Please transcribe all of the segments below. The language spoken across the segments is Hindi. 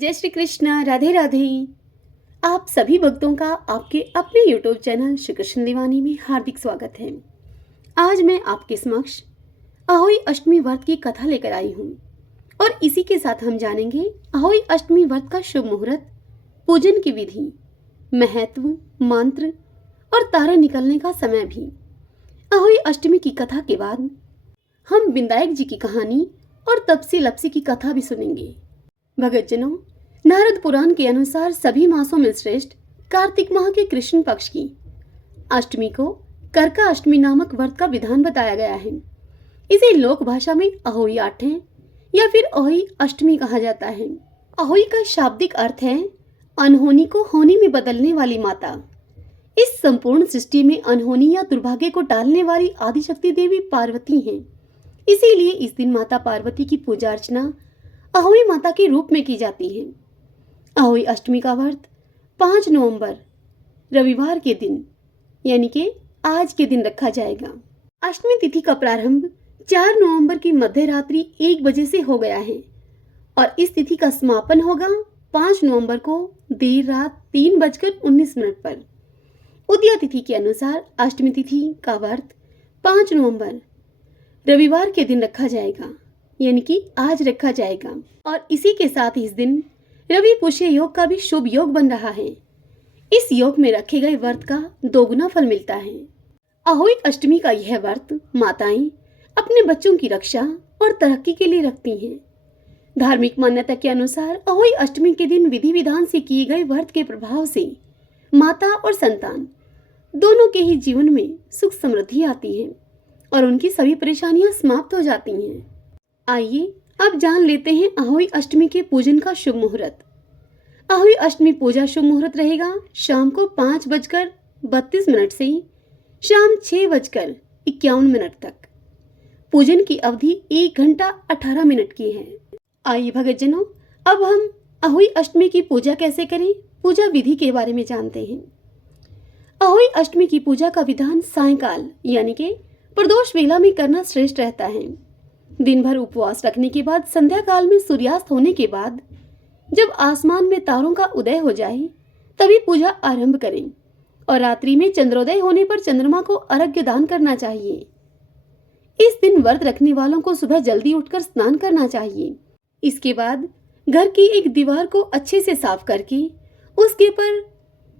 जय श्री कृष्णा, राधे राधे। आप सभी भक्तों का आपके अपने यूट्यूब चैनल श्री कृष्ण दीवानी में हार्दिक स्वागत है। आज मैं आपके समक्ष अहोई अष्टमी व्रत की कथा लेकर आई हूँ और इसी के साथ हम जानेंगे अहोई अष्टमी व्रत का शुभ मुहूर्त, पूजन की विधि, महत्व, मंत्र और तारे निकलने का समय भी। अहोई अष्टमी की कथा के बाद हम विनायक जी की कहानी और तपसी लपसी की कथा भी सुनेंगे। भगतजनों, नारद पुराण के अनुसार सभी मासों में श्रेष्ठ कार्तिक माह के कृष्ण पक्ष की अष्टमी को करका अष्टमी नामक व्रत का विधान बताया गया है। इसे लोक भाषा में अहोई आठें या फिर अहोई अष्टमी कहा जाता है। अहोई का शाब्दिक अर्थ है अनहोनी को होनी में बदलने वाली माता। इस संपूर्ण सृष्टि में अनहोनी या दुर्भाग्य को टालने वाली आदिशक्ति देवी पार्वती हैं। इसीलिए इस दिन माता पार्वती की पूजा अर्चना अहोई माता के रूप में की जाती है। अहोई अष्टमी का व्रत 5 नवंबर रविवार के दिन यानी कि आज के दिन रखा जाएगा। अष्टमी तिथि का प्रारंभ 4 नवंबर की मध्य रात्रि 1 बजे से हो गया है और इस तिथि का समापन होगा 5 नवंबर को देर रात 3:19 पर। उदया तिथि के अनुसार अष्टमी तिथि का व्रत 5 नवंबर रविवार के दिन रखा जाएगा यानी कि आज रखा जाएगा और इसी के साथ इस दिन रवि पुष्य योग का भी शुभ योग बन रहा है। इस योग में रखे गए व्रत का दोगुना फल मिलता है। अहोई अष्टमी का यह व्रत माताएं अपने बच्चों की रक्षा और तरक्की के लिए रखती हैं। धार्मिक मान्यता के अनुसार अहोई अष्टमी के दिन विधि विधान से किए गए व्रत के प्रभाव से माता और संतान दोनों के ही जीवन में सुख समृद्धि आती है और उनकी सभी परेशानियां समाप्त हो जाती हैं। आइए अब जान लेते हैं अहोई अष्टमी के पूजन का शुभ मुहूर्त। अहोई अष्टमी पूजा शुभ मुहूर्त रहेगा शाम को 5:32 से शाम 6:51 तक। पूजन की अवधि 1 घंटा 18 मिनट की है। आइए भगतजनों, अब हम अहोई अष्टमी की पूजा कैसे करें, पूजा विधि के बारे में जानते हैं। अहोई अष्टमी की पूजा का विधान सायंकाल यानी कि प्रदोष वेला में करना श्रेष्ठ रहता है। दिन भर उपवास रखने के बाद संध्या काल में सूर्यास्त होने के बाद जब आसमान में तारों का उदय हो जाए तभी पूजा आरंभ करें और रात्रि में चंद्रोदय होने पर चंद्रमा को अर्घ्य दान करना चाहिए। इस दिन व्रत रखने वालों को सुबह जल्दी उठकर स्नान करना चाहिए। इसके बाद घर की एक दीवार को अच्छे से साफ करके उसके पर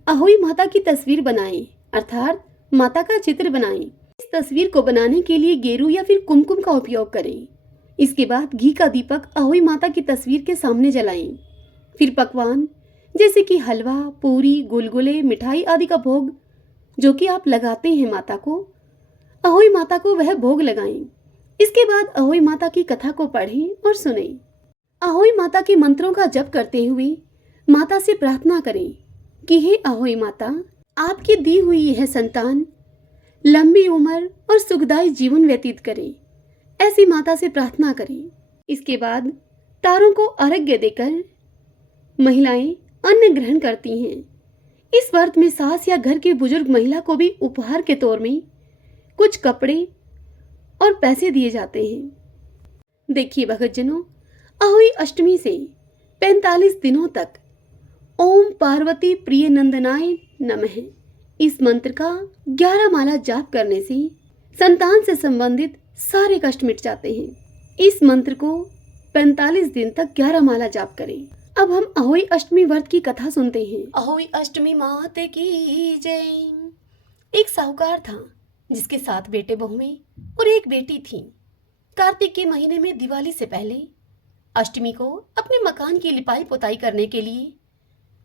अहोई माता की तस्वीर बनाएं, अर्थात माता का चित्र बनाएं। इस तस्वीर को बनाने के लिए गेरू या फिर कुमकुम का उपयोग करें। इसके बाद घी का दीपक अहोई माता की तस्वीर के सामने जलाएं। फिर पकवान जैसे कि हलवा, पूरी, गुलगुले, मिठाई आदि का भोग जो कि आप लगाते हैं माता को, अहोई माता को वह भोग लगाएं। इसके बाद अहोई माता की कथा को पढ़ें और सुनें। अहोई माता के मंत्रों का जप करते हुए माता से प्रार्थना करें कि हे अहोई माता, आपकी दी हुई यह संतान लंबी उम्र और सुखदायी जीवन व्यतीत करे, ऐसी माता से प्रार्थना करें। इसके बाद तारों को अर्घ्य देकर महिलाएं अन्न ग्रहण करती हैं। इस व्रत में सास या घर की बुजुर्ग महिला को भी उपहार के तौर में कुछ कपड़े और पैसे दिए जाते हैं। देखिए भगतजनों, अहोई अष्टमी से 45 दिनों तक ओम पार्वती प्रिय नंदनाय नमः इस मंत्र का 11 माला जाप करने से संतान से संबंधित सारे कष्ट मिट जाते हैं। इस मंत्र को 45 दिन तक 11 माला जाप करें। अब हम अहोई अष्टमी व्रत की कथा सुनते हैं। अहोई अष्टमी माते की जय। एक साहूकार था जिसके 7 बेटे बहुएं और एक बेटी थी। कार्तिक के महीने में दिवाली से पहले अष्टमी को अपने मकान की लिपाई पुताई करने के लिए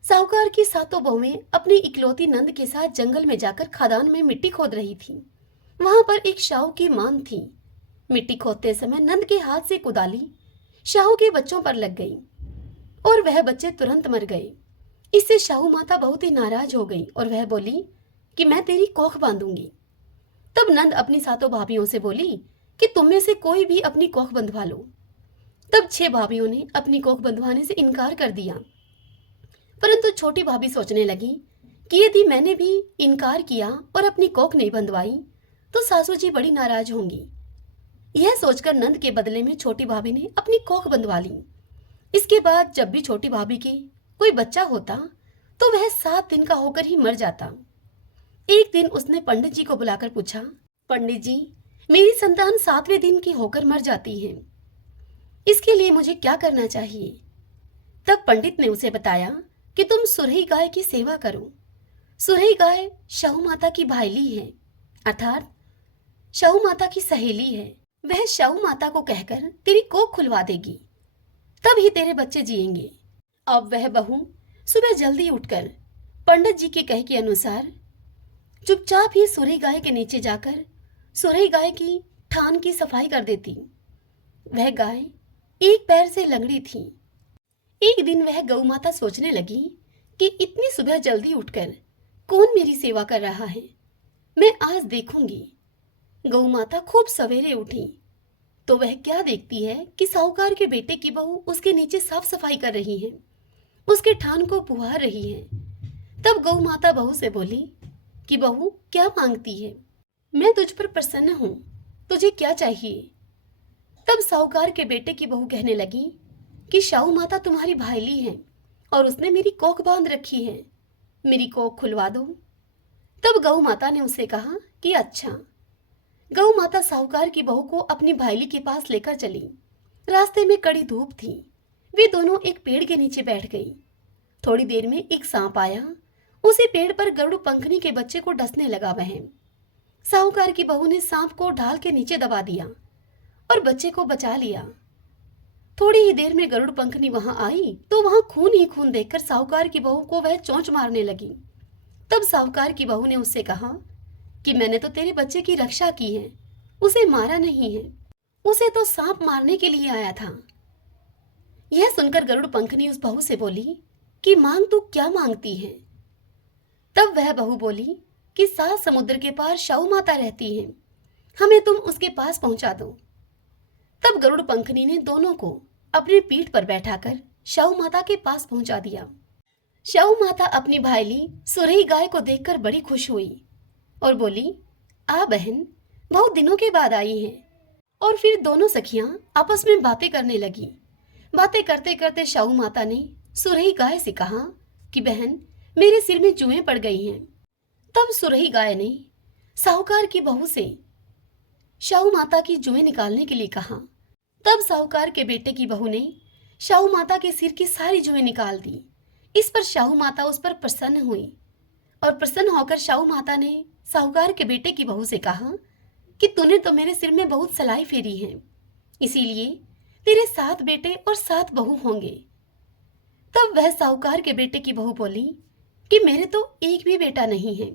साहूकार की 7 बहुएं अपनी इकलौती नंद के साथ जंगल में जाकर खदान में मिट्टी खोद रही थी। वहां पर एक शाहू की मान थी। मिट्टी खोदते समय नंद के हाथ से कुदाली शाहू के बच्चों पर लग गई और वह बच्चे तुरंत मर गए। इससे शाहू माता बहुत ही नाराज हो गई और वह बोली कि मैं तेरी कोख बांधूंगी। तब नंद अपनी 7 भाभियों से बोली कि तुम में से कोई भी अपनी कोख बंधवा लो। तब 6 भाभियों ने अपनी कोख बंधवाने से इनकार कर दिया, परंतु छोटी भाभी सोचने लगी कि यदि मैंने भी इनकार किया और अपनी कोख नहीं बंधवाई तो सासू जी बड़ी नाराज होंगी। यह सोचकर नंद के बदले में छोटी भाभी ने अपनी कोख बंधवा ली। इसके बाद जब भी छोटी भाभी के कोई बच्चा होता तो वह 7 दिन का होकर ही मर जाता। एक दिन उसने पंडित जी को बुलाकर पूछा, पंडित जी, मेरी संतान 7वें दिन की होकर मर जाती है, इसके लिए मुझे क्या करना चाहिए? तब पंडित ने उसे बताया कि तुम सुरही गाय की सेवा करो। सुरही गाय शहू माता की भाईली है, अर्थात शहू माता की सहेली है। वह शहू माता को कहकर तेरी कोख खुलवा देगी, तब ही तेरे बच्चे जिएंगे। अब वह बहू सुबह जल्दी उठकर पंडित जी के कहे के अनुसार चुपचाप ही सुरही गाय के नीचे जाकर सुरही गाय की थान की सफाई कर देती। वह गाय एक पैर से लंगड़ी थी। एक दिन वह गौ माता सोचने लगी कि इतनी सुबह जल्दी उठकर कौन मेरी सेवा कर रहा है, मैं आज देखूंगी। गौ माता खूब सवेरे उठी तो वह क्या देखती है कि साहूकार के बेटे की बहू उसके नीचे साफ सफाई कर रही है, उसके ठान को पुहार रही है। तब गौ माता बहू से बोली कि बहू क्या मांगती है, मैं तुझ पर प्रसन्न हूं, तुझे क्या चाहिए? तब साहूकार के बेटे की बहू कहने लगी कि शाहू माता तुम्हारी भाईली है और उसने मेरी कोख बांध रखी है, मेरी कोख खुलवा दो। तब गौ माता ने उसे कहा कि अच्छा। गौ माता साहूकार की बहू को अपनी भाईली के पास लेकर चली। रास्ते में कड़ी धूप थी, वे दोनों एक पेड़ के नीचे बैठ गई। थोड़ी देर में एक सांप आया, उसी पेड़ पर गरुड़ पंखनी के बच्चे को डसने लगा। वह साहूकार की बहू ने सांप को ढाल के नीचे दबा दिया और बच्चे को बचा लिया। थोड़ी ही देर में गरुड़ पंखनी वहां आई तो वहां खून ही खून देखकर साहूकार की बहू को वह चोंच मारने लगी। तब साहूकार की बहू ने उससे कहा कि मैंने तो तेरे बच्चे की रक्षा की है, उसे मारा नहीं है, उसे तो सांप मारने के लिए आया था। यह सुनकर गरुड़ पंखनी उस बहू से बोली कि मांग तू क्या मांगती है? तब वह बहू बोली कि 7 समुद्र के पार शाहू माता रहती है, हमें तुम उसके पास पहुंचा दो। तब गरुड़ पंखनी ने दोनों को अपनी पीठ पर बैठाकर शाहू माता के पास पहुंचा दिया। शाहू माता अपनी भाईली सुरही गाय को देखकर बड़ी खुश हुई और बोली, आ बहन, बहुत दिनों के बाद आई है। और फिर दोनों सखियां आपस में बातें करने लगी। बातें करते करते शाहू माता ने सुरही गाय से कहा कि बहन, मेरे सिर में जुएं पड़ गई हैं। तब सुरही गाय ने साहूकार की बहू से शाहू माता की जुएं निकालने के लिए कहा। तब साहूकार के बेटे की बहू ने शाहू माता के सिर की सारी जुएं निकाल दी। इस पर शाहू माता उस पर प्रसन्न हुई और प्रसन्न होकर शाहू माता ने साहूकार के बेटे की बहू से कहा कि तूने तो मेरे सिर में बहुत सलाई फेरी है, इसीलिए तेरे 7 बेटे और 7 बहू होंगे। तब वह साहूकार के बेटे की बहू बोली कि मेरे तो एक भी बेटा नहीं है,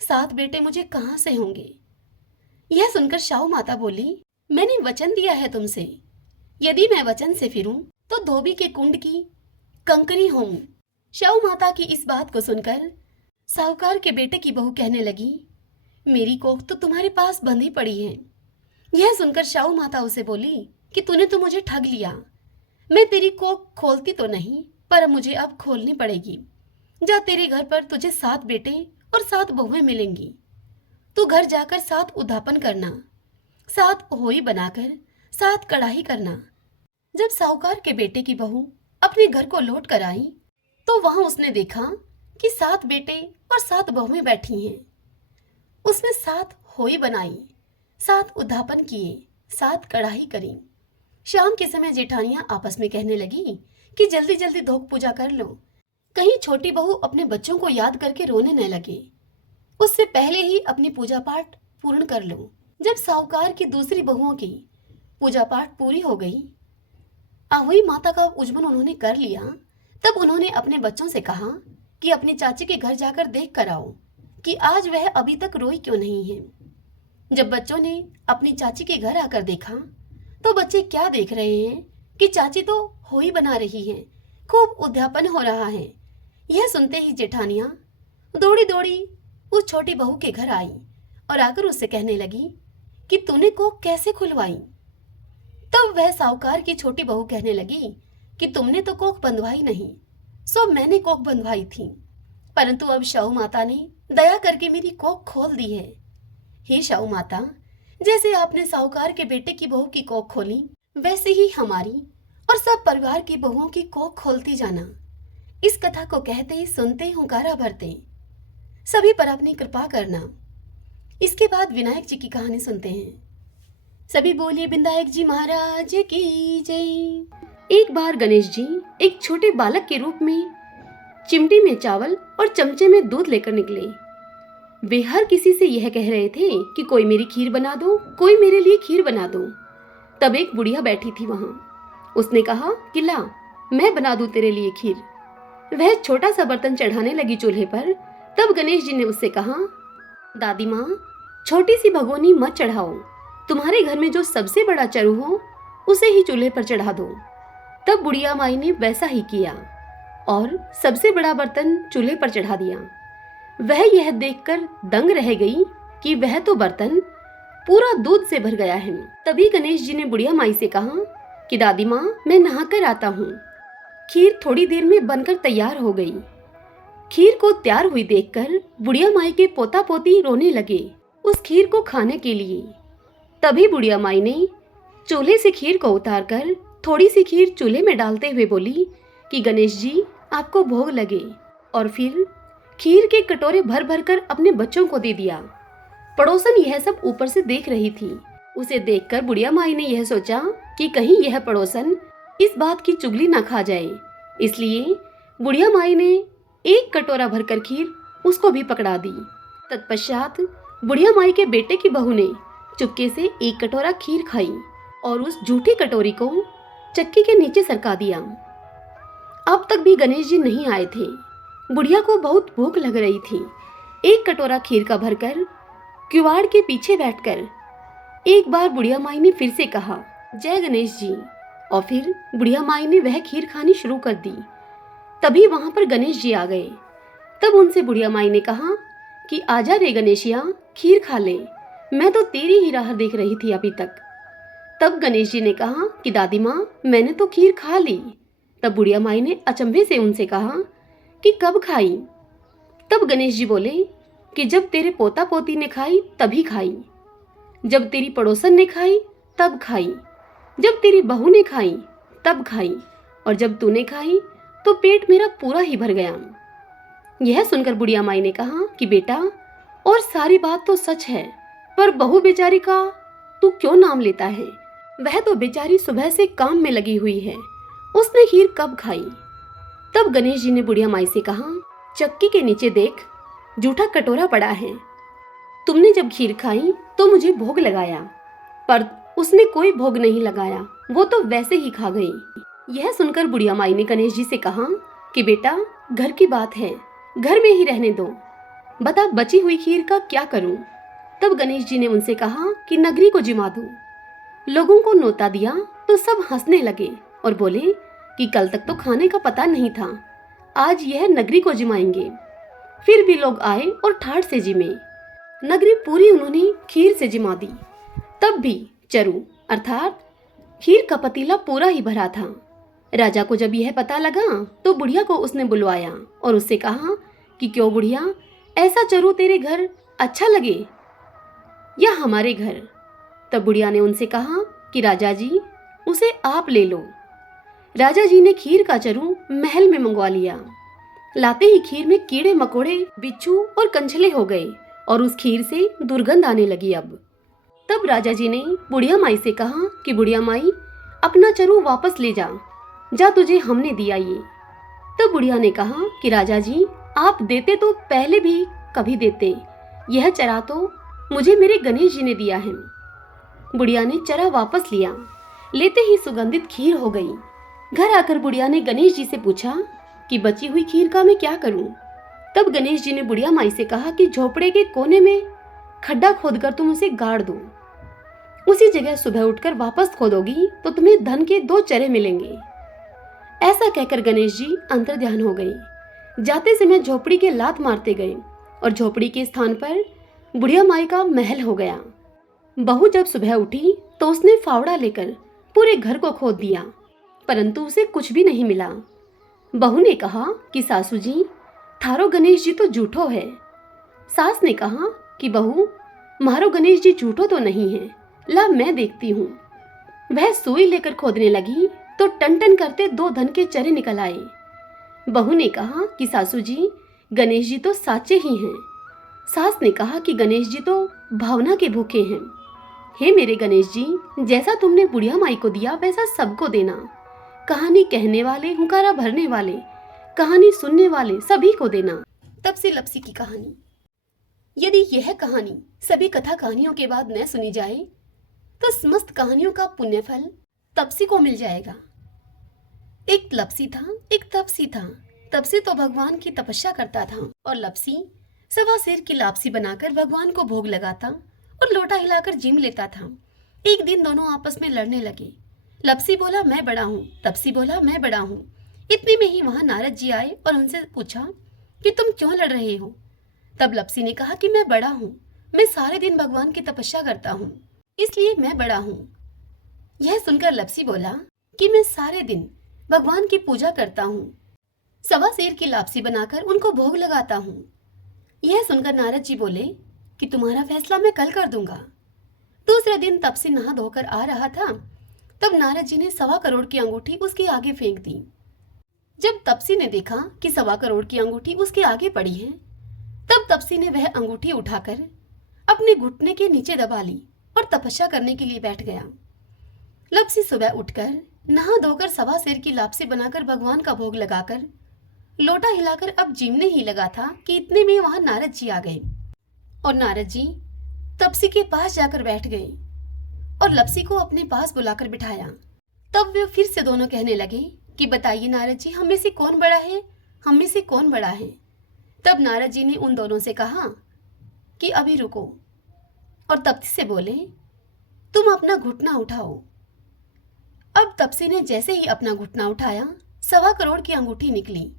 7 बेटे मुझे कहां से होंगे? यह सुनकर शाहू माता बोली, मैंने वचन दिया है तुमसे, यदि मैं वचन से फिरूं तो धोबी के कुंड की कंकरी हूं। शाहू माता की इस बात को सुनकर साहूकार के बेटे की बहू कहने लगी, मेरी कोख तो तुम्हारे पास बंधी पड़ी है। यह सुनकर शाहू माता उसे बोली कि तूने तो मुझे ठग लिया, मैं तेरी कोख खोलती तो नहीं, पर मुझे अब खोलनी पड़ेगी। जा, तेरे घर पर तुझे 7 बेटे और 7 बहुएं मिलेंगी। तू घर जाकर 7 उद्यापन करना, 7 होई बनाकर 7 कढ़ाई करना। जब साहूकार के बेटे की बहू अपने घर को लौट कर आई तो वहां उसने देखा कि 7 बेटे और 7 बहुएं बैठी हैं। उसने 7 होई बनाई, 7 उद्यापन किए, 7 कढ़ाई करी। शाम के समय जेठानियां आपस में कहने लगी कि जल्दी जल्दी धोख पूजा कर लो, कहीं छोटी बहू अपने बच्चों को याद करके रोने न लगे, उससे पहले ही अपनी पूजा पाठ पूर्ण कर लो। जब साहूकार की दूसरी बहुओं की पूजा पाठ पूरी हो गई, आहुई माता का उज्जवल उन्होंने कर लिया, तब उन्होंने अपने बच्चों से कहा कि अपनी चाची के घर जाकर देख कर आओ कि आज वह अभी तक रोई क्यों नहीं है। जब बच्चों ने अपनी चाची के घर आकर देखा तो बच्चे क्या देख रहे हैं कि चाची तो होई बना रही है, खूब उद्यापन हो रहा है। यह सुनते ही जेठानियां दौड़ी दौड़ी उस छोटी बहू के घर आई और आकर उससे कहने लगी कि तूने कोख कैसे खुलवाई? तब वह साहूकार की छोटी बहू कहने लगी कि तुमने तो कोख बंधवाई नहीं, सो मैंने कोख बंधवाई थी, परंतु अब शाहू माता ने दया करके मेरी कोख खोल दी है। हे शाहू माता, जैसे आपने साहूकार के बेटे की बहू की कोख खोली, वैसे ही हमारी और सब परिवार की बहुओं की कोख खोलती जाना। इस कथा को कहते सुनते हुंकारा भरते सभी पर अपनी कृपा करना। इसके बाद विनायक जी की कहानी सुनते हैं। सभी बोलिए विनायक जी महाराज की जय। एक बार गणेश जी एक छोटे बालक के रूप में चिमटी में चावल और चमचे में दूध लेकर निकले। वे हर किसी से यह कह रहे थे कि कोई मेरी खीर बना दो, कोई मेरे लिए खीर बना दो। तब एक बुढ़िया बैठी थी वहां। उसने कहा कि ला, मैं बना दूं तेरे लिए खीर। वह छोटा सा बर्तन चढ़ाने लगी चूल्हे पर। तब गणेश जी ने उससे कहा, दादी माँ, छोटी सी भगोनी मत चढ़ाओ, तुम्हारे घर में जो सबसे बड़ा चरु हो उसे ही चूल्हे पर चढ़ा दो। तब बुढ़िया माई ने वैसा ही किया और सबसे बड़ा बर्तन चूल्हे पर चढ़ा दिया। वह यह देखकर दंग रह गई कि वह तो बर्तन पूरा दूध से भर गया है। तभी गणेश जी ने बुढ़िया माई से कहा कि दादी माँ, मैं नहाकर आता हूँ। खीर थोड़ी देर में बनकर तैयार हो गई। खीर को तैयार हुई देखकर बुढ़िया माई के पोता पोती रोने लगे उस खीर को खाने के लिए। तभी बुढ़िया माई ने चूल्हे से खीर को उतारकर थोड़ी सी खीर चूल्हे में डालते हुए बोली कि गणेश जी, आपको भोग लगे। और फिर खीर के कटोरे भर भर कर अपने बच्चों को दे दिया। पड़ोसन यह सब ऊपर से देख रही थी। उसे देखकर बुढ़िया माई ने यह सोचा कि कहीं यह पड़ोसन इस बात की चुगली ना खा जाए, इसलिए बुढ़िया माई ने एक कटोरा भरकर खीर उसको भी पकड़ा दी। तत्पश्चात बुढ़िया माई के बेटे की बहू ने चुपके से एक कटोरा खीर खाई और उस झूठी कटोरी को चक्की के नीचे सरका दिया। अब तक भी गणेश जी नहीं आए थे। बुढ़िया को बहुत भूख लग रही थी। एक कटोरा खीर का भरकर किवाड़ के पीछे बैठकर एक बार बुढ़िया माई ने फिर से कहा, जय गणेश जी। और फिर बुढ़िया माई ने वह खीर खानी शुरू कर दी। तभी वहां पर गणेश जी आ गए। तब उनसे बुढ़िया माई ने कहा कि आजा रे गणेशिया, खीर खा ले, मैं तो तेरी ही राह देख रही थी अभी तक। तब गणेश जी ने कहा कि दादी माँ, मैंने तो खीर खा ली। तब बुढ़िया माई ने अचंभे से उनसे कहा कि कब खाई? तब गणेश जी बोले कि जब तेरे पोता पोती ने खाई तभी खाई, जब तेरी पड़ोसन ने खाई तब खाई, जब तेरी बहू ने खाई तब खाई, और जब तूने खाई तो पेट मेरा पूरा ही भर गया। यह सुनकर बुढ़िया माई ने कहा कि बेटा, और सारी बात तो सच है, पर बहू बेचारी का तू क्यों नाम लेता है? वह तो बेचारी सुबह से काम में लगी हुई है, उसने खीर कब खाई? तब गणेश जी ने बुढ़िया माई से कहा, चक्की के नीचे देख, जूठा कटोरा पड़ा है। तुमने जब खीर खाई तो मुझे भोग लगाया, पर उसने कोई भोग नहीं लगाया, वो तो वैसे ही खा गई। यह सुनकर बुढ़िया माई ने गणेश जी से कहा कि बेटा, घर की बात है, घर में ही रहने दो, बता बची हुई खीर का क्या करूं? तब गणेश जी ने उनसे कहा कि नगरी को जिमा दूं। लोगों को न्योता दिया तो सब हंसने लगे और बोले कि कल तक तो खाने का पता नहीं था, आज यह नगरी को जिमाएंगे। फिर भी लोग आए और ठाठ से जिमे। नगरी पूरी उन्होंने खीर से जिमा दी। तब भी चरु अर्थात खीर का पतीला पूरा ही भरा था। राजा को जब यह पता लगा तो बुढ़िया को उसने बुलवाया और उससे कहा कि क्यों बुढ़िया, ऐसा चरु तेरे घर अच्छा लगे या हमारे घर? तब बुढ़िया ने उनसे कहा कि राजा जी, उसे आप ले लो। राजा जी ने खीर का चरु महल में मंगवा लिया। लाते ही खीर में कीड़े मकोड़े, बिच्छू और कंछले हो गए और उस खीर से दुर्गंध आने लगी। अब तब राजा जी ने बुढ़िया माई से कहा कि बुढ़िया माई, अपना चरु वापस ले जा, जा तुझे हमने दिया ये। तब बुढ़िया ने कहा कि राजा जी, आप देते तो पहले भी कभी देते, यह चरा तो मुझे मेरे गणेश जी ने दिया है। बुढ़िया ने चरा वापस लिया। लेते ही सुगंधित खीर हो गई। घर आकर बुढ़िया ने गणेश जी से पूछा कि बची हुई खीर का मैं क्या करूं? तब गणेश जी ने बुढ़िया माई से कहा कि झोपड़े के कोने में खड्डा खोदकर तुम उसे गाड़ दो। उसी जगह सुबह उठकर वापस खोदोगी तो तुम्हें धन के 2 चरे मिलेंगे। ऐसा कहकर गणेश जी अंतर्ध्यान हो गए। जाते समय झोपड़ी के लात मारते गए और झोपड़ी के स्थान पर बुढ़िया माई का महल हो गया। बहू जब सुबह उठी तो उसने फावड़ा लेकर पूरे घर को खोद दिया, परंतु उसे कुछ भी नहीं मिला। बहू ने कहा कि सासू जी, थारो गणेश जी तो झूठो है। सास ने कहा कि बहू, मारो गणेश जी झूठो तो नहीं है, ला मैं देखती हूँ। वह सुई लेकर खोदने लगी तो टन टन करते 2 धन के चरे निकल आए। बहू ने कहा कि सासू जी, गणेश जी तो साचे ही हैं। सास ने कहा कि गणेश जी तो भावना के भूखे हैं। हे मेरे गणेश जी, जैसा तुमने बुढ़िया माई को दिया वैसा सबको देना। कहानी कहने वाले, हुंकारा भरने वाले, कहानी सुनने वाले सभी को देना। तपसी लपसी की कहानी। यदि यह कहानी सभी कथा कहानियों के बाद न सुनी जाए तो समस्त कहानियों का पुण्यफल तपसी को मिल जाएगा। एक लपसी था, एक तपसी था। तपसी तो भगवान की तपस्या करता था और लपसी सवा सिर की लापसी बनाकर भगवान को भोग लगाता और लोटा हिलाकर जीम लेता था। एक दिन दोनों आपस में लड़ने लगे। लपसी बोला मैं बड़ा हूँ, तपसी बोला मैं बड़ा हूँ। इतने में ही वहां नारद जी आए और उनसे पूछा कि तुम क्यों लड़ रहे हो। तब लपसी ने कहा कि मैं बड़ा हूँ, मैं सारे दिन भगवान की तपस्या करता हूँ, इसलिए मैं बड़ा हूँ। यह सुनकर लपसी बोला कि मैं सारे दिन भगवान की पूजा करता हूँ, सवा शेर की लापसी बनाकर उनको भोग लगाता हूँ। यह सुनकर नारद जी बोले कि तुम्हारा फैसला मैं कल कर दूंगा। दूसरे दिन तपसी नहा धोकर आ रहा था, तब नारद जी ने 1.25 करोड़ की अंगूठी उसके आगे फेंक दी। जब तपसी ने देखा कि 1.25 करोड़ की अंगूठी उसके आगे पड़ी है, तब तपसी ने वह अंगूठी उठाकर अपने घुटने के नीचे दबा ली और तपस्या करने के लिए बैठ गया। लपसी सुबह उठकर नहा धोकर सवा शेर की लापसी बनाकर भगवान का भोग लगाकर लोटा हिलाकर अब जीमने ही लगा था कि इतने में वहां नारद जी आ गए और नारद जी तपसी के पास जाकर बैठ गए और लपसी को अपने पास बुलाकर बिठाया। तब वे फिर से दोनों कहने लगे कि बताइए नारद जी, हम में से कौन बड़ा है, हम में से कौन बड़ा है। तब नारद जी ने उन दोनों से कहा कि अभी रुको और तपसी से बोले तुम अपना घुटना उठाओ। अब तपसी ने जैसे ही अपना घुटना उठाया 1.25 करोड़ की अंगूठी निकली।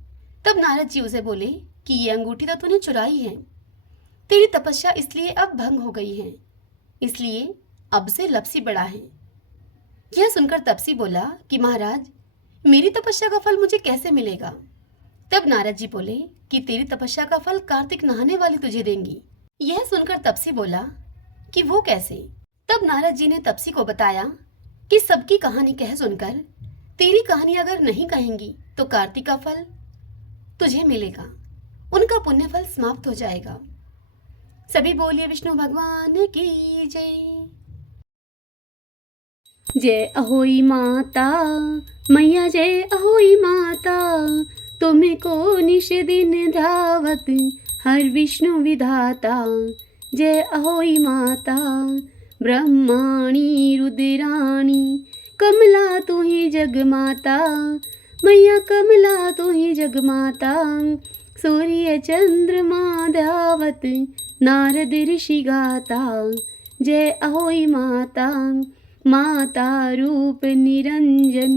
तब नारद जी उसे बोले कि ये अंगूठी तो तूने चुराई है, तेरी तपस्या इसलिए अब भंग हो गई है, इसलिए अब से लपसी बड़ा है। यह सुनकर तपसी बोला कि महाराज, मेरी तपस्या का फल मुझे कैसे मिलेगा। तब नारद जी बोले कि तेरी तपस्या का फल कार्तिक नहाने वाली तुझे देंगी। यह सुनकर तपसी बोला कि वो कैसे। तब नारद जी ने तपसी को बताया कि सबकी कहानी कह सुनकर तेरी कहानी अगर नहीं कहेंगी तो कार्तिक का फल तुझे मिलेगा, उनका पुण्य फल समाप्त हो जाएगा। सभी बोलिए विष्णु भगवान की जय। जय अहोई माता मैया, जय अहोई माता, तुम्हें को निश दिन धावत हर विष्णु विधाता। जय अहोई माता ब्रह्माणी रुद्राणी, कमला तू ही जगमाता, मैया कमला तू ही जगमाता। सूर्य चंद्रमा धावत नारद ऋषि गाता। जय अहोई माता, माता रूप निरंजन,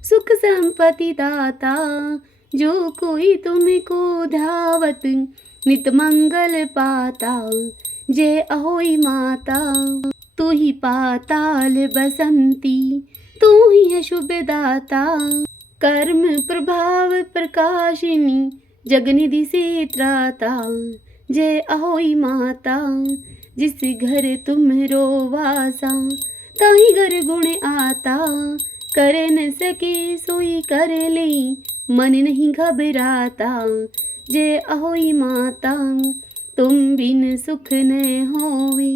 सुख संपत्ति दाता। जो कोई तुमको धावत नित मंगल पाता। जय अहोई माता, तू ही पाताल बसंती, तू ही है शुभ दाता। कर्म प्रभाव प्रकाशिनी, जगनिधि से त्राता। जय अहोई माता, जिस घर तुमरो वासा, ताही घर गुण आता। कर न सके सोई कर ले, मन नहीं घबराता। जय अहोई माता, तुम बिन सुख न होवे,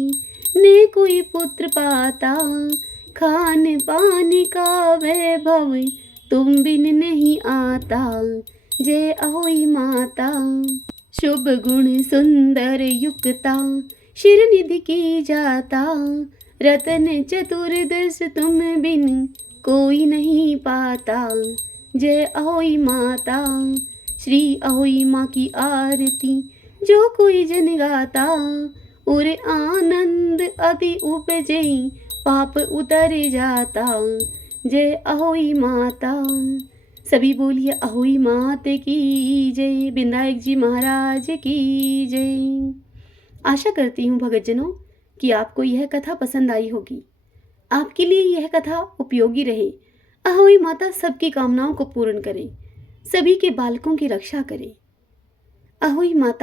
ने कोई पुत्र पाता। खान पान का वैभव तुम बिन नहीं आता। जय अहोई माता, शुभ गुण सुंदर युक्ता, शिर निधि की जाता। रतन चतुर्दश तुम बिन कोई नहीं पाता। जय अहोई माता, श्री अहोई माँ की आरती जो कोई जन गाता। और आनंद अति उपजे, पाप उतर जाता। जय अहोई माता। सभी बोलिए अहोई मात की जय, विनायक जी महाराज की जय। आशा करती हूँ भगतजनों कि आपको यह कथा पसंद आई होगी, आपके लिए यह कथा उपयोगी रहे। अहोई माता सबकी कामनाओं को पूर्ण करे, सभी के बालकों की रक्षा करे। अहोई माता